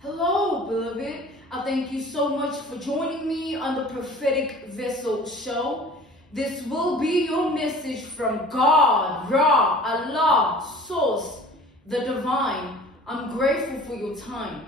Hello, beloved. I thank you so much for joining me on the Prophetic Vessel Show. This will be your message from God, Ra, Allah, Source, the Divine. I'm grateful for your time.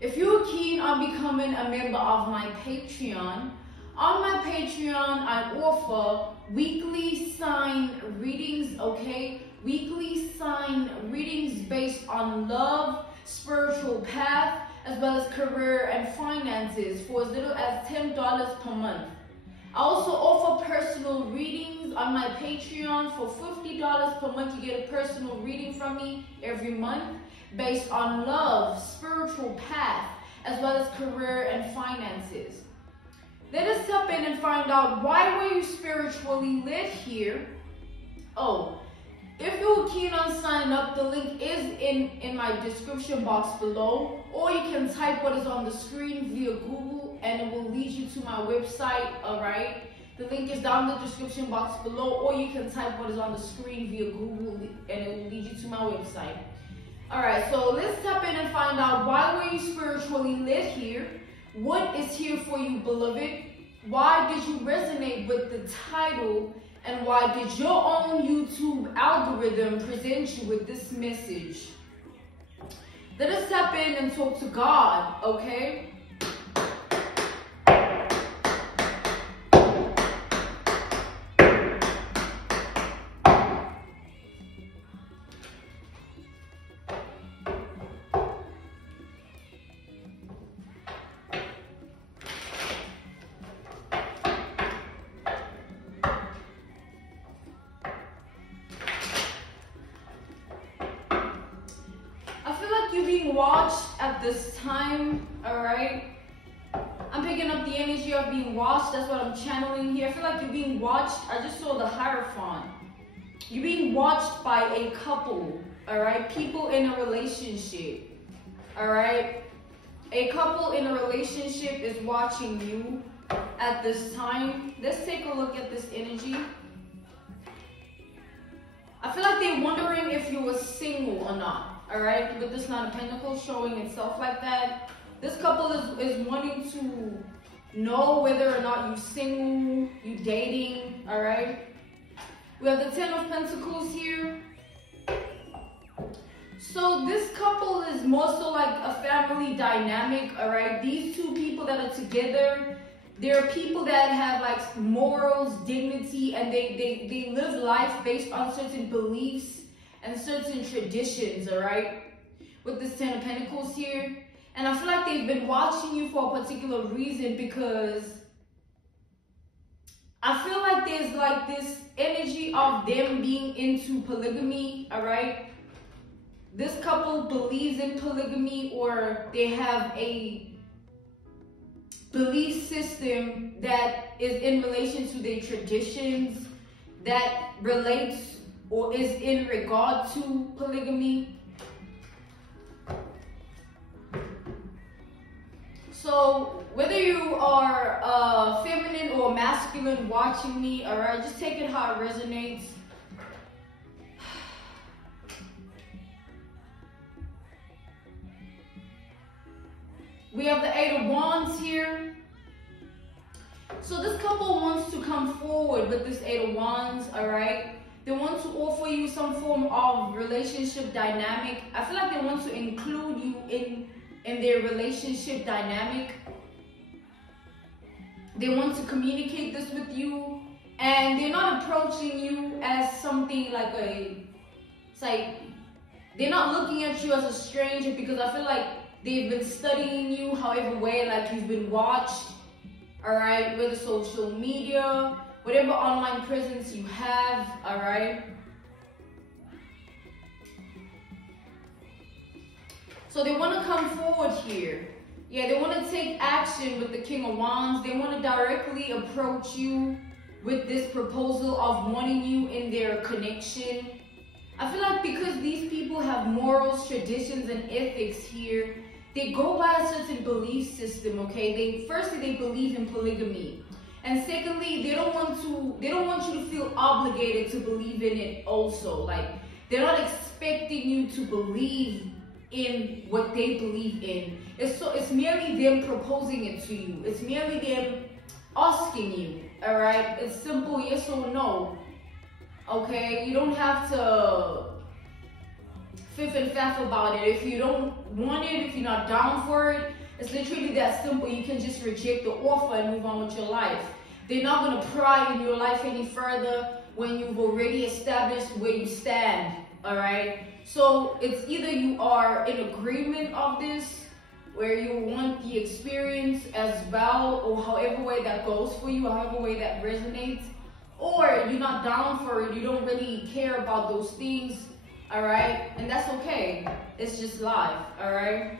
If you're keen on becoming a member of my Patreon, on my Patreon, I offer weekly sign readings, okay? Weekly sign readings based on love, spiritual path, as well as career and finances for as little as $10 per month. I also offer personal readings on my Patreon for $50 per month. You get a personal reading from me every month based on love, spiritual path, as well as career and finances. Let us step in and find out, why were you spiritually led here? Oh, if you're keen on signing up, the link is in my description box below, or you can type what is on the screen via Google and it will lead you to my website, alright? The link is down in the description box below, or you can type what is on the screen via Google and it will lead you to my website. Alright, so let's step in and find out, why were you spiritually led here? What is here for you, beloved? Why did you resonate with the title? And why did your own YouTube algorithm present you with this message? Let us tap in and talk to God, okay? You're being watched at this time, alright? I'm picking up the energy of being watched. That's what I'm channeling here. I feel like you're being watched. I just saw the Hierophant. You're being watched by a couple, alright? People in a relationship, alright? A couple in a relationship is watching you at this time. Let's take a look at this energy. I feel like they're wondering if you were single or not. Alright, with this Nine of Pentacles showing itself like that. This couple is wanting to know whether or not you're single, you're dating, alright? We have the Ten of Pentacles here. So this couple is more so like a family dynamic, alright? These two people that are together, they're people that have like morals, dignity, and they live life based on certain beliefs and certain traditions, alright? With this Ten of Pentacles here. And I feel like they've been watching you for a particular reason, because I feel like there's like this energy of them being into polygamy, alright? This couple believes in polygamy, or they have a belief system that is in relation to their traditions, that relates or is in regard to polygamy. So whether you are feminine or masculine watching me, alright, just take it how it resonates. We have the Eight of Wands here. So this couple wants to come forward with this Eight of Wands, alright? They want to offer you some form of relationship dynamic. I feel like they want to include you in their relationship dynamic. They want to communicate this with you, and they're not approaching you as something like it's like, they're not looking at you as a stranger, because I feel like they've been studying you however way, like you've been watched, alright, whether social media, whatever online presence you have, alright? So they want to come forward here. Yeah, they want to take action with the King of Wands. They want to directly approach you with this proposal of wanting you in their connection. I feel like because these people have morals, traditions, and ethics here, they go by a certain belief system, okay? Firstly, they believe in polygamy. And secondly, they don't want you to feel obligated to believe in it also. Like, they're not expecting you to believe in what they believe in. It's merely them proposing it to you. It's merely them asking you, all right? It's simple, yes or no, okay? You don't have to fiff and faff about it. If you don't want it, if you're not down for it, it's literally that simple. You can just reject the offer and move on with your life. They're not gonna pry in your life any further when you've already established where you stand, all right? So it's either you are in agreement of this, where you want the experience as well, or however way that goes for you, however way that resonates, or you're not down for it, you don't really care about those things, all right? And that's okay, it's just life, all right?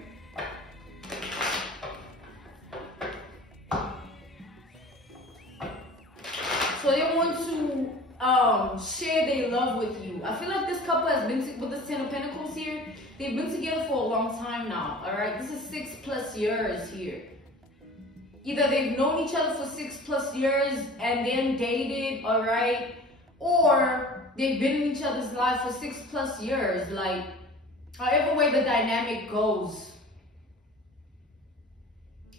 So they want to share their love with you. I feel like this couple has been, with this 10 of Pentacles here, they've been together for a long time now, all right? This is 6+ years here. Either they've known each other for 6+ years and then dated, all right? Or they've been in each other's life for 6+ years, like, however way the dynamic goes.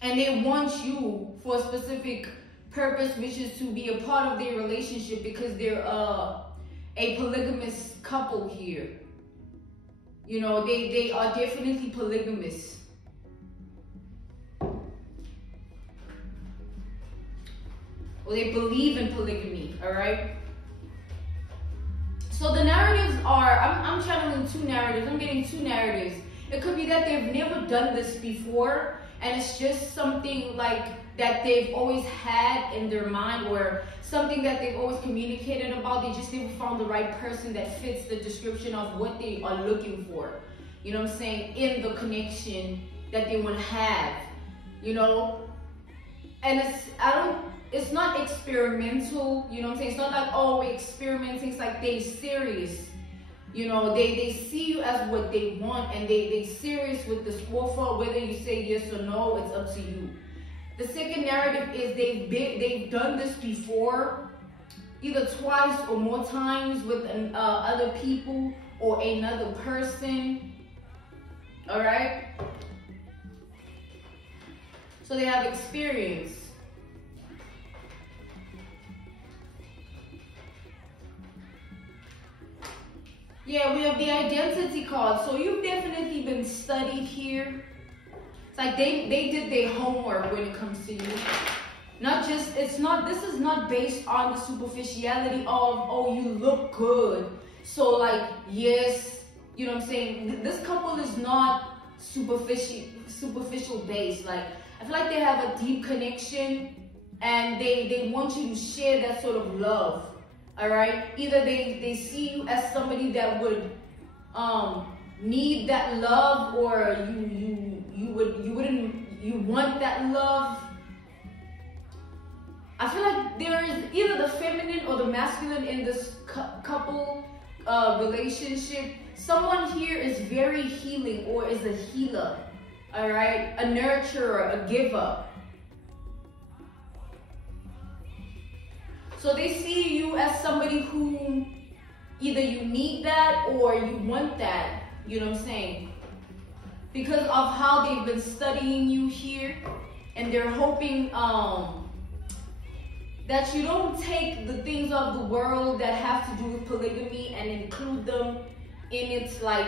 And they want you for a specific purpose, which is to be a part of their relationship, because they're a polygamous couple here. You know, they are definitely polygamous. Or they believe in polygamy, all right? So the narratives are, I'm channeling two narratives. I'm getting two narratives. It could be that they've never done this before, and it's just something like that they've always had in their mind, or something that they've always communicated about. They just never found the right person that fits the description of what they are looking for. You know what I'm saying? In the connection that they want to have, you know? And it's not experimental, you know what I'm saying? It's not like, oh, we're experimenting. It's like they serious. You know, they see you as what they want, and they serious with this offer. Whether you say yes or no, it's up to you. The second narrative is they've done this before, either twice or more times with other people or another person. All right? So they have experience. Yeah, we have the identity card. So you've definitely been studied here. It's like they did their homework when it comes to you. Not just, this is not based on the superficiality of, oh, you look good. So like, yes, you know what I'm saying? This couple is not superficial based. Like, I feel like they have a deep connection, and they want you to share that sort of love. All right, either they see you as somebody that would need that love, or you want that love. I feel like there is either the feminine or the masculine in this couple relationship. Someone here is very healing, or is a healer. All right, a nurturer, a giver. So they see you as somebody who either you need that or you want that, you know what I'm saying? Because of how they've been studying you here, and they're hoping that you don't take the things of the world that have to do with polygamy and include them in it. Like,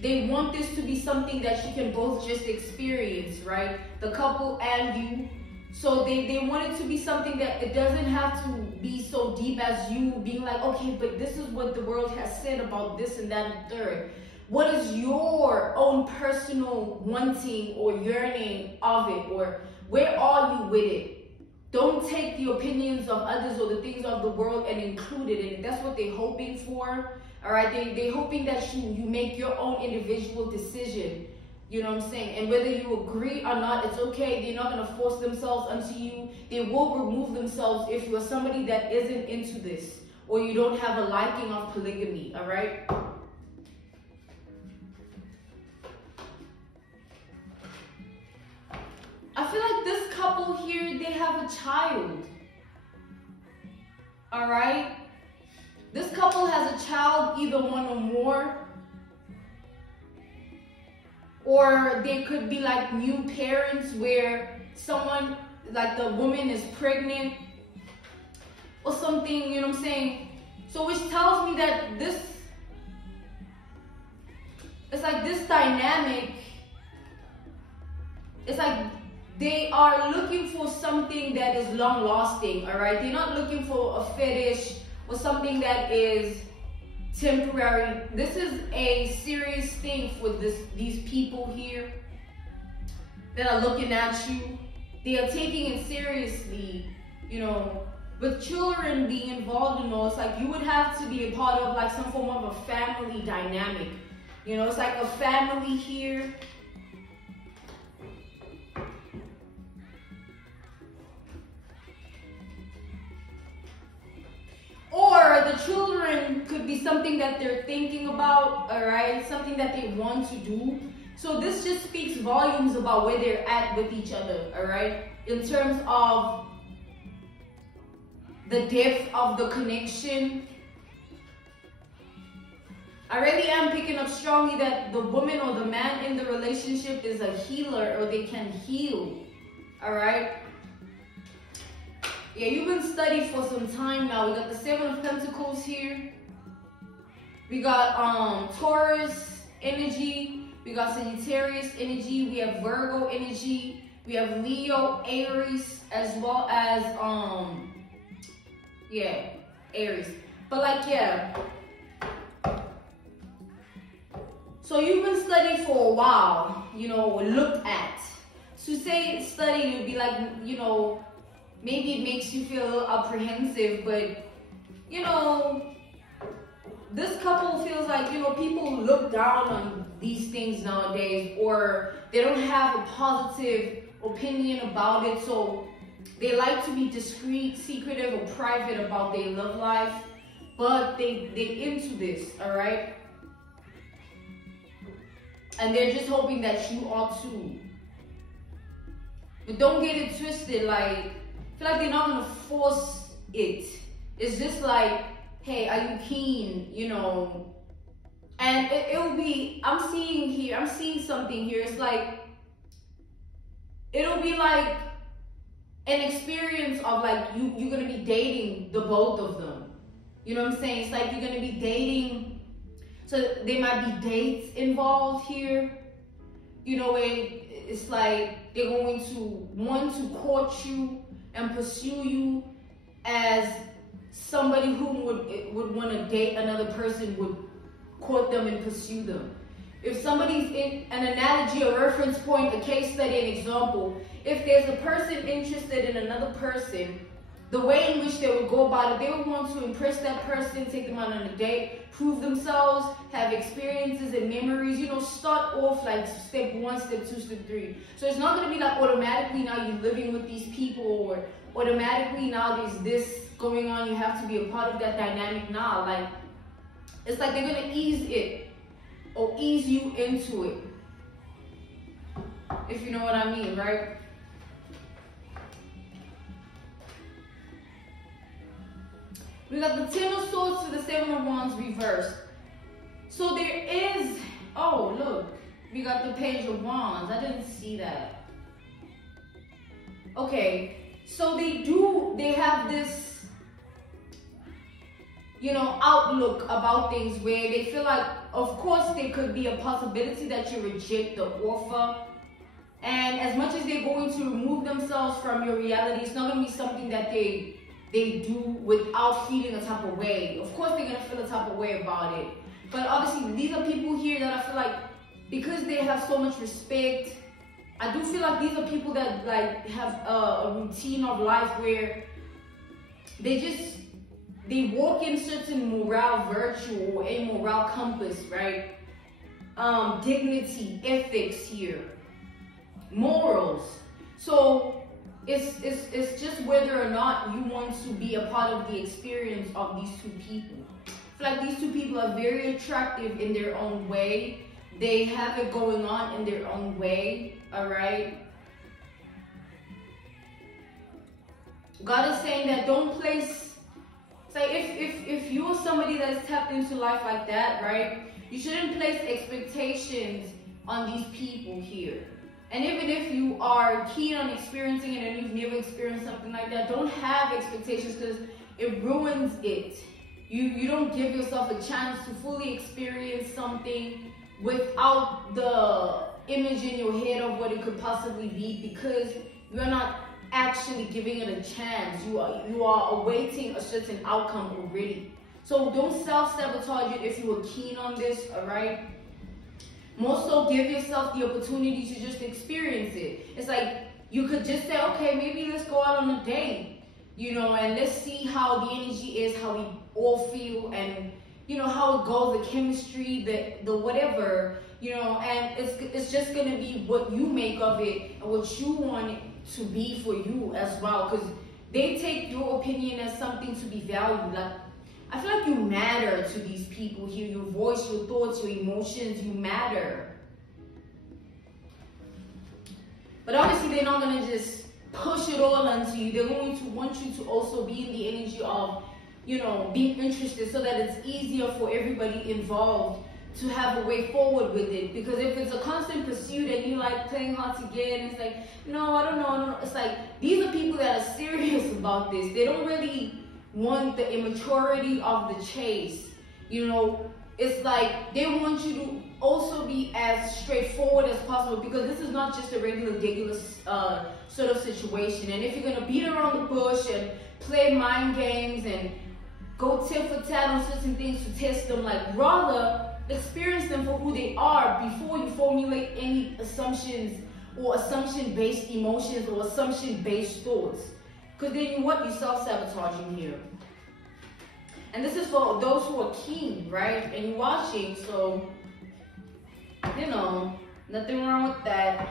they want this to be something that you can both just experience, right? The couple and you. So they want it to be something that it doesn't have to be so deep as you being like, okay, but this is what the world has said about this and that and third. What is your own personal wanting or yearning of it? Or where are you with it? Don't take the opinions of others or the things of the world and include it in it. That's what they're hoping for. All right, they're hoping that you make your own individual decision. You know what I'm saying? And whether you agree or not, it's okay. They're not going to force themselves onto you. They will remove themselves if you're somebody that isn't into this, or you don't have a liking of polygamy, all right? I feel like this couple here, they have a child, all right? This couple has a child, either one or more. Or they could be like new parents where someone, like the woman is pregnant or something, you know what I'm saying? So which tells me that it's like this dynamic, it's like they are looking for something that is long lasting, all right? They're not looking for a fetish or something that is temporary. This is a serious thing for these people here that are looking at you. They are taking it seriously, you know. With children being involved in all, it's like you would have to be a part of like some form of a family dynamic. You know, it's like a family here. Or the children could be something that they're thinking about, all right? Something that they want to do. So this just speaks volumes about where they're at with each other, all right? In terms of the depth of the connection. I really am picking up strongly that the woman or the man in the relationship is a healer, or they can heal, all right? Yeah, you've been studied for some time now. We got the Seven of Pentacles here. We got Taurus energy. We got Sagittarius energy. We have Virgo energy. We have Leo, Aries, as well as yeah, Aries. But like, yeah. So you've been studying for a while, you know, or looked at. To say study would be like, you know, maybe it makes you feel a little apprehensive, but, you know, this couple feels like, you know, people look down on these things nowadays, or they don't have a positive opinion about it, so they like to be discreet, secretive, or private about their love life, but they into this, all right? And they're just hoping that you are too. But don't get it twisted, like, I feel like they're not gonna force it. It's just like, hey, are you keen, you know? And it'll be, I'm seeing something here. It's like, it'll be like an experience of like, you're gonna be dating the both of them. You know what I'm saying? It's like you're gonna be dating, so there might be dates involved here. You know, it's like they're going to want to court you and pursue you as somebody who would want to date another person would court them and pursue them. If somebody's in an analogy, a reference point, a case study, an example, if there's a person interested in another person, the way in which they would go about it, they would want to impress that person, take them out on a date, prove themselves, have experiences and memories, you know, start off like step 1, step 2, step 3. So it's not going to be like automatically now you're living with these people, or automatically now there's this going on, you have to be a part of that dynamic now. Like, it's like they're going to ease it or ease you into it, if you know what I mean, right? We got the Ten of Swords to the Seven of Wands reversed. So there is, oh look, we got the Page of Wands. I didn't see that. Okay, so they have this, you know, outlook about things where they feel like, of course, there could be a possibility that you reject the offer. And as much as they're going to remove themselves from your reality, it's not going to be something that they do without feeling a type of way. Of course, they're going to feel a type of way about it. But obviously, these are people here that I feel like, because they have so much respect, I do feel like these are people that like have a routine of life where they walk in certain moral virtue or a moral compass, right? Dignity, ethics here, morals. So it's just whether or not you want to be a part of the experience of these two people. I feel like these two people are very attractive in their own way. They have it going on in their own way, all right? God is saying that don't place, say if you're somebody that is tapped into life like that, right? You shouldn't place expectations on these people here. And even if you are keen on experiencing it and you've never experienced something like that, don't have expectations, because it ruins it. You don't give yourself a chance to fully experience something without the image in your head of what it could possibly be, because you're not actually giving it a chance. You are awaiting a certain outcome already. So don't self-sabotage it if you were keen on this, all right? More so, give yourself the opportunity to just experience it. It's like, you could just say, okay, maybe let's go out on a date, you know, and let's see how the energy is, how we all feel, and, you know, how it goes, the chemistry, the whatever, you know, and it's just going to be what you make of it and what you want it to be for you as well, because they take your opinion as something to be valued. Like, I feel like you matter to these people here. Your voice, your thoughts, your emotions, you matter. But obviously they're not going to just push it all onto you. They're going to want you to also be in the energy of, you know, being interested, so that it's easier for everybody involved to have a way forward with it. Because if it's a constant pursuit and you like playing hard to get, and it's like, no, I don't know. It's like, these are people that are serious about this. They don't really want the immaturity of the chase. You know, it's like they want you to also be as straightforward as possible, because this is not just a regular sort of situation. And if you're gonna beat around the bush and play mind games and go tit for tat on certain things to test them, like, rather experience them for who they are before you formulate any assumptions or assumption-based emotions or assumption-based thoughts. Because then you're self-sabotaging here. And this is for those who are keen, right? And you're watching, so, you know, nothing wrong with that.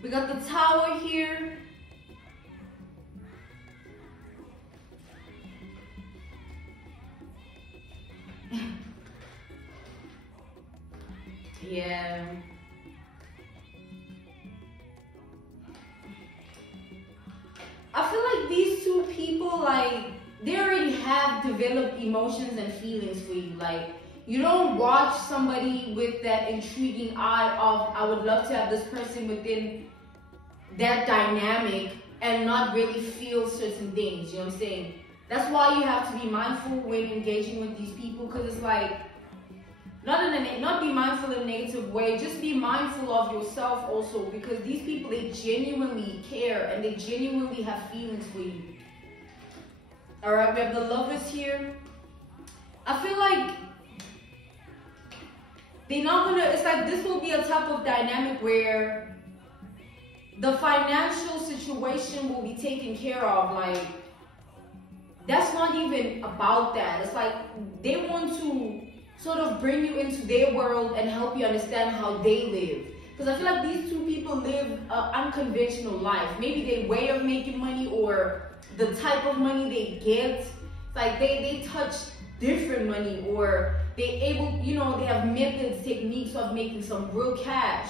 We got the Tower here. Yeah. I feel like these two people, like, they already have developed emotions and feelings for you. Like, you don't watch somebody with that intriguing eye of, I would love to have this person within that dynamic, and not really feel certain things, you know what I'm saying? That's why you have to be mindful when engaging with these people, because it's like, not be mindful in a negative way, just be mindful of yourself also, because these people, they genuinely care and they genuinely have feelings for you. Alright, we have the Lovers here. I feel like they're not gonna, it's like this will be a type of dynamic where the financial situation will be taken care of. Like, that's not even about that. It's like they want to sort of bring you into their world and help you understand how they live. Because I feel like these two people live an unconventional life. Maybe their way of making money or the type of money they get, it's like they touch different money, or they're able, you know, they have methods, techniques of making some real cash.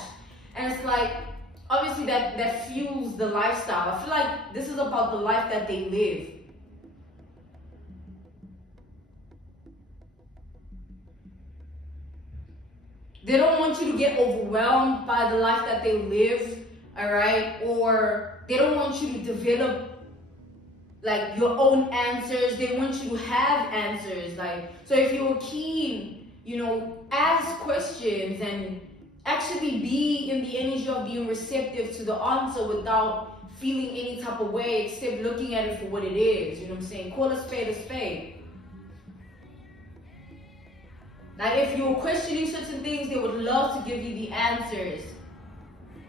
And it's like, obviously that fuels the lifestyle. I feel like this is about the life that they live. They don't want you to get overwhelmed by the life that they live, all right? Or they don't want you to develop like your own answers. They want you to have answers. Like, so if you're keen, you know, ask questions and actually be in the energy of being receptive to the answer without feeling any type of way, except looking at it for what it is. You know what I'm saying? Call a spade a spade. Like, if you're questioning certain things, they would love to give you the answers.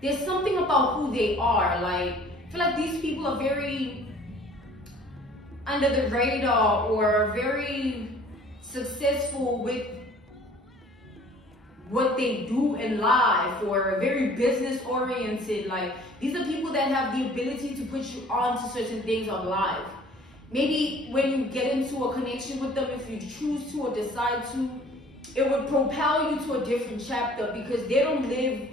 There's something about who they are. Like, I feel like these people are very under the radar, or very successful with what they do in life, or very business oriented. Like, these are people that have the ability to put you on to certain things of life. Maybe when you get into a connection with them, if you choose to or decide to, it would propel you to a different chapter, because they don't live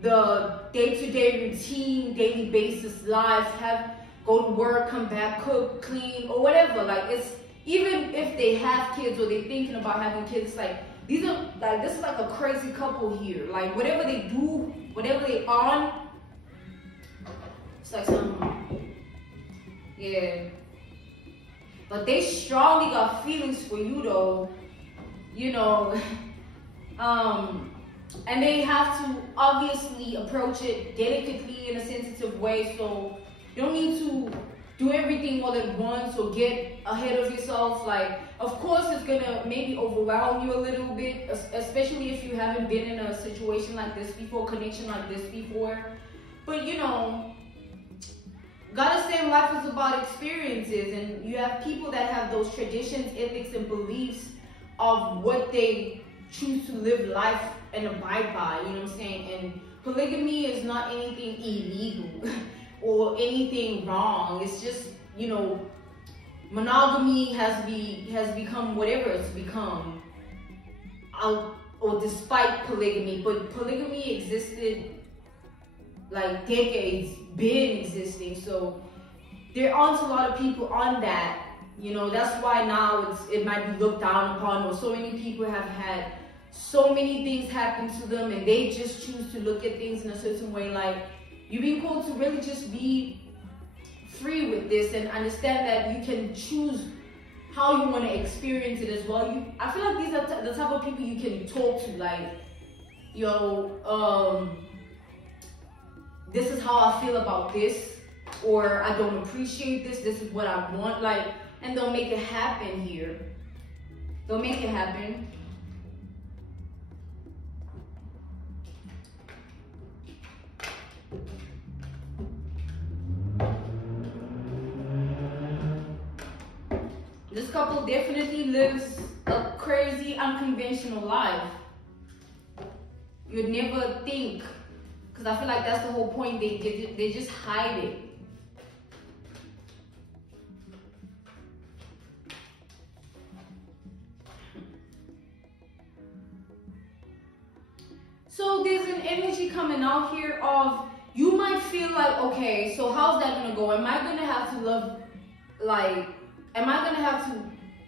the day-to-day routine, daily basis life, have go to work, come back, cook, clean, or whatever. Like, it's, even if they have kids or they're thinking about having kids, it's like, these are, like, this is like a crazy couple here. Like, whatever they do, whatever they on, it's like something. Yeah. But they strongly got feelings for you though, you know. And they have to obviously approach it delicately in a sensitive way. So you don't need to do everything all at once or get ahead of yourself. Like, of course, it's gonna maybe overwhelm you a little bit, especially if you haven't been in a situation like this before, connection like this before. But you know, gotta say, life is about experiences, and you have people that have those traditions, ethics, and beliefs of what they choose to live life and abide by, you know what I'm saying? And polygamy is not anything illegal or anything wrong. It's just, you know, monogamy has become whatever it's become, or despite polygamy. But polygamy existed like decades, been existing. So there aren't a lot of people on that, you know. That's why now it might be looked down upon, or so many people have had so many things happen to them and they just choose to look at things in a certain way. Like, you've been called to really just be free with this and understand that you can choose how you want to experience it as well. I feel like these are the type of people you can talk to, like, yo, this is how I feel about this, or I don't appreciate this, this is what I want, like, and they'll make it happen here. They'll make it happen. This couple definitely lives a crazy, unconventional life. You'd never think, because I feel like that's the whole point. They just hide it. So there's an energy coming out here of, you might feel like, okay, so how's that gonna go? Am I gonna have to love, like, am I gonna have to,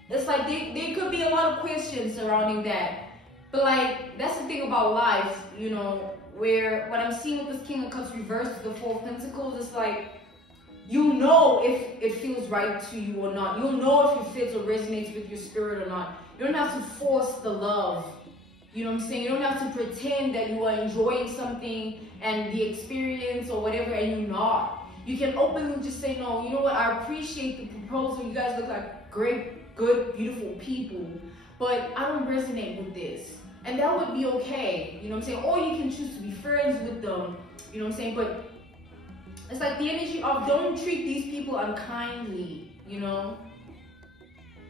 it's like there could be a lot of questions surrounding that. But like, that's the thing about life, you know, where what I'm seeing with this King of Cups reversed, the Four of Pentacles, it's like, you know if it feels right to you or not. You'll know if it fits or resonates with your spirit or not. You don't have to force the love. You know what I'm saying? You don't have to pretend that you are enjoying something and the experience or whatever, and you're not. You can openly just say, no, you know what, I appreciate the proposal. You guys look like great, good, beautiful people, but I don't resonate with this. And that would be okay, you know what I'm saying? Or you can choose to be friends with them, you know what I'm saying? But it's like the energy of, don't treat these people unkindly, you know?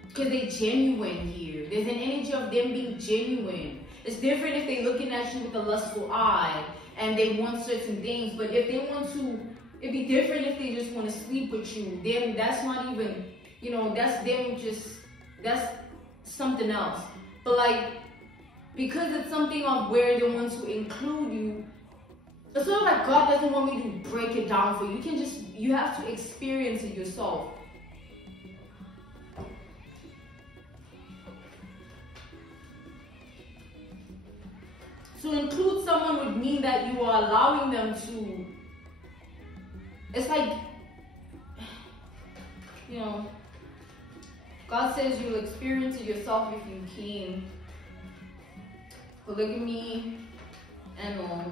Because they're genuine here. There's an energy of them being genuine. It's different if they're looking at you with a lustful eye and they want certain things, but if they want to, it'd be different if they just want to sleep with you. Then that's not even, you know, that's them just, that's something else. But like, because it's something of where they want to include you, it's sort of like God doesn't want me to break it down for you. You can just, you have to experience it yourself. To include someone would mean that you are allowing them to, it's like, you know, God says you'll experience it yourself if you can. Polygamy and all.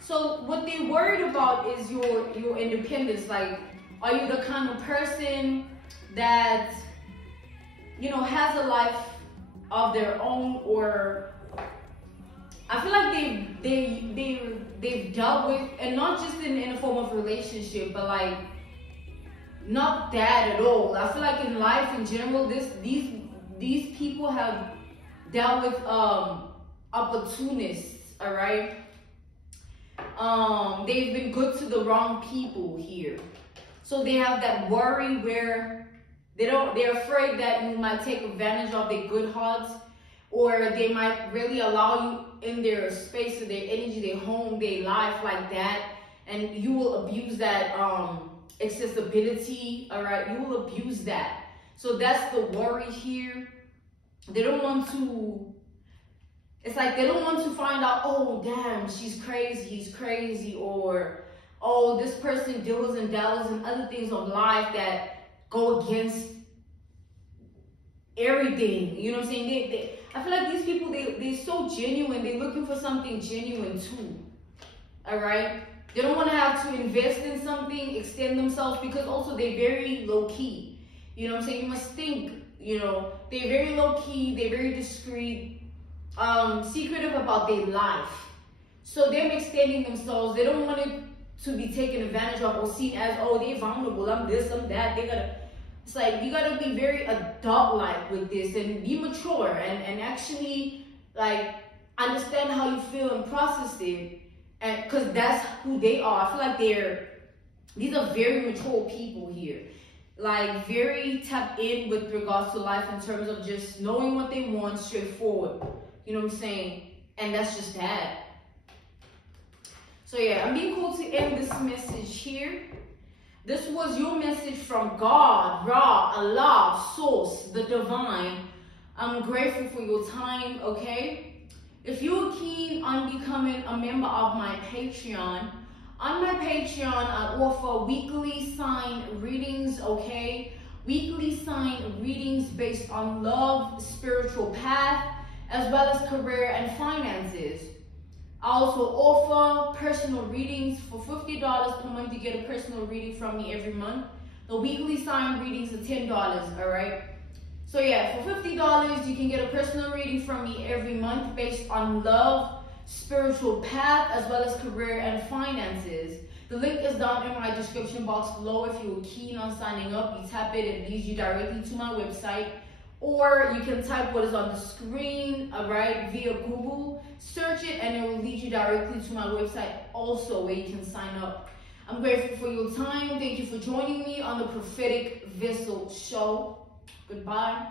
So what they're worried about is your independence. Like, are you the kind of person that, you know, has a life of their own, or I feel like they've dealt with, and not just in a form of relationship, but like not that at all. I feel like in life in general, these people have dealt with opportunists, all right? They've been good to the wrong people here. So they have that worry where they're afraid that you might take advantage of their good hearts, or they might really allow you in their space, or their energy, their home, their life like that, and you will abuse that accessibility, all right? You will abuse that. So that's the worry here. They don't want to, it's like they don't want to find out, oh, damn, she's crazy, he's crazy, or, oh, this person deals and dabbles in other things of life that go against everything. You know what I'm saying? I feel like these people, they're so genuine. They're looking for something genuine too, all right? They don't want to have to invest in something, extend themselves, because also they're very low-key. You know what I'm saying? You must think, you know, they're very low-key, they're very discreet, secretive about their life. So them extending themselves, they don't want it to be taken advantage of or seen as, oh, they're vulnerable, I'm this, I'm that. It's like, you gotta be very adult-like with this and be mature and actually, like, understand how you feel and process it. And because that's who they are. I feel like these are very mature people here. Like, very tapped in with regards to life in terms of just knowing what they want, straightforward. You know what I'm saying? And that's just that. So yeah, I'm being called to end this message here. This was your message from God, Ra, Allah, Source, the Divine. I'm grateful for your time, okay? If you're keen on becoming a member of my Patreon, on my Patreon, I offer weekly sign readings, okay? Weekly sign readings based on love, spiritual path, as well as career and finances. I also offer personal readings for $50 per month. You get a personal reading from me every month. The weekly sign readings are $10, all right? So yeah, for $50, you can get a personal reading from me every month based on love, spiritual path, as well as career and finances. The link is down in my description box below. If you're keen on signing up, you tap it, it leads you directly to my website. Or you can type what is on the screen, all right, via Google. Search it and it will lead you directly to my website also, where you can sign up. I'm grateful for your time. Thank you for joining me on the Prophetic Vessel Show. Goodbye.